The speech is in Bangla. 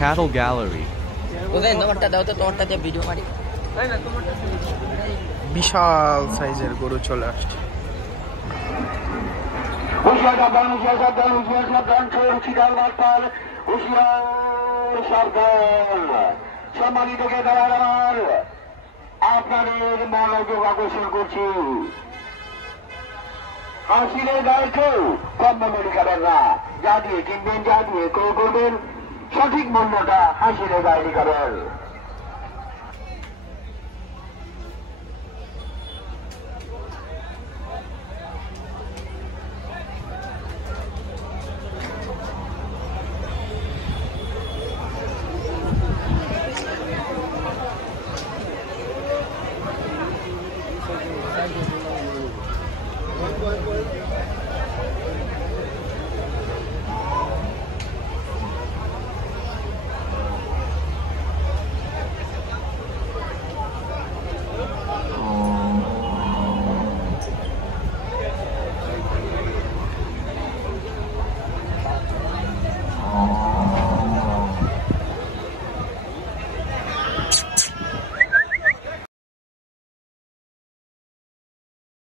cattle gallery. বিশাল সাইজের গরু চলে আসছে। সম্মানিত ক্রেতার আপনাদের মনোযোগ আকর্ষণ করছি, হাসিলের গায়ে কেউ কম মূল্য খাবেন না। যা দিয়ে কিনবেন, যা দিয়ে ক্রয় করবেন, সঠিক মূল্যটা হাসিলের গায়ে খাবেন।